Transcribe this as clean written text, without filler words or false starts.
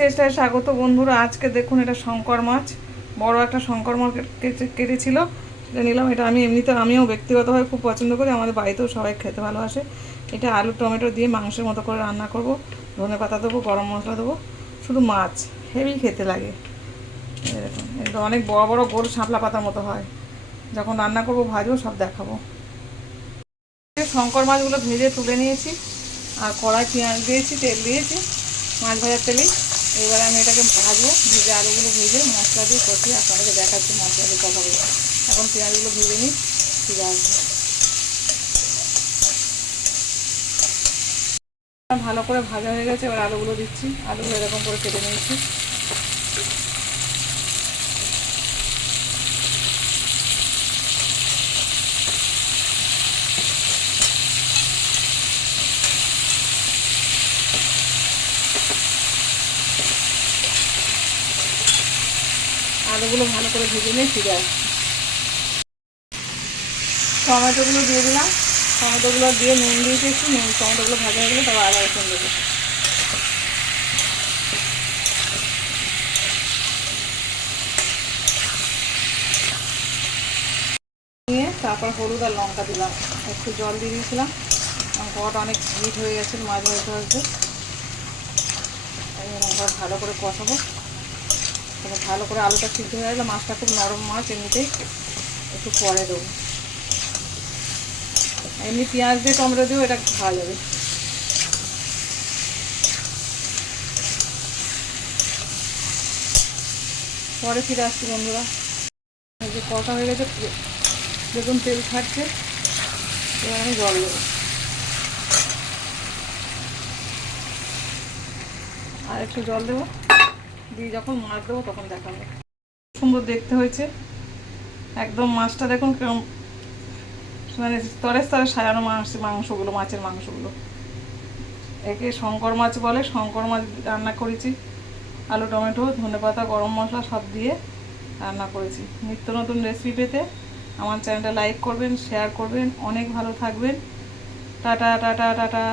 চেষ্টায় স্বাগত বন্ধুরা। আজকে দেখুন, এটা শঙ্কর মাছ, বড় একটা শঙ্কর মাছ কেটেছিল, সেটা নিলাম। এটা আমি এমনিতে আমিও ব্যক্তিগতভাবে খুব পছন্দ করি, আমাদের বাড়িতেও সবাই খেতে ভালোবাসে। এটা আলু টমেটো দিয়ে মাংসের মতো করে রান্না করব। ধনেপাতা দেবো, গরম মশলা দেবো, শুধু মাছ, হেভি খেতে লাগে। এরকম একদম অনেক বড় বড় গোল শাপলা পাতার মতো হয়। যখন রান্না করবো ভাজবো, সব দেখাবো। শঙ্কর মাছগুলো ভেজে তুলে নিয়েছি, আর কড়াই পেঁয়াজ দিয়েছি, তেল দিয়েছি, মাছ ভাজার তেলেই। এবারে আমি এটাকে ভাজবো, ভেজে আলুগুলো ভেজে মশলা দিয়ে কষিয়ে আপনাদেরকে দেখাচ্ছি মশলা দিয়ে কথা বলবো। এখন পেঁয়াজগুলো ভেজে নিই, ফিরে আসবো। ভালো করে ভাজা হয়ে গেছে, এবার আলুগুলো দিচ্ছি। আলুগুলো এরকম করে কেটে নিয়েছি। আলুগুলো ভালো করে ভেজে নিয়ে ফিরে আসছি। টমেটোগুলো দিয়ে দিলাম, টমেটোগুলো দিয়ে নুন দিয়েছি একটু, টমেটোগুলো ভাজা হয়ে গেলে তবে আদা রসুন দেবো। নিয়ে তারপর হলুদ আর লঙ্কা দিলাম, একটু জল দিয়ে দিয়েছিলাম, লঙ্কাটা অনেক হিট হয়ে গেছে মাছ ভাজতে ভাজতে। লঙ্কা ভালো করে কষাবো, তবে ভালো করে আলুটা সিদ্ধ হয়ে গেলে, মাছটা খুব নরম মাছ, এমনিতেই একটু পরে দেবো। এমনি পেঁয়াজ দিয়ে টমেটো দিয়েও এটা খাওয়া যাবে। পরে ফিরে আসছি বন্ধুরা। এই যে কষা হয়ে গেছে, দেখুন তেল ছাড়ছে। এবার আমি জল দেবো, আর একটু জল দেবো, দিয়ে যখন মাছ দেবো তখন দেখাবো। সুন্দর দেখতে হয়েছে একদম। মাছটা দেখুন কেমন, মানে স্তরে স্তরে সাজানো মাংসগুলো, মাছের মাংসগুলো। একে শঙ্কর মাছ বলে। শঙ্কর মাছ রান্না করেছি, আলু টমেটো ধনেপাতা গরম মশলা সব দিয়ে রান্না করেছি। নিত্য নতুন রেসিপি পেতে আমার চ্যানেলটা লাইক করবেন, শেয়ার করবেন। অনেক ভালো থাকবেন। Tata tata tata.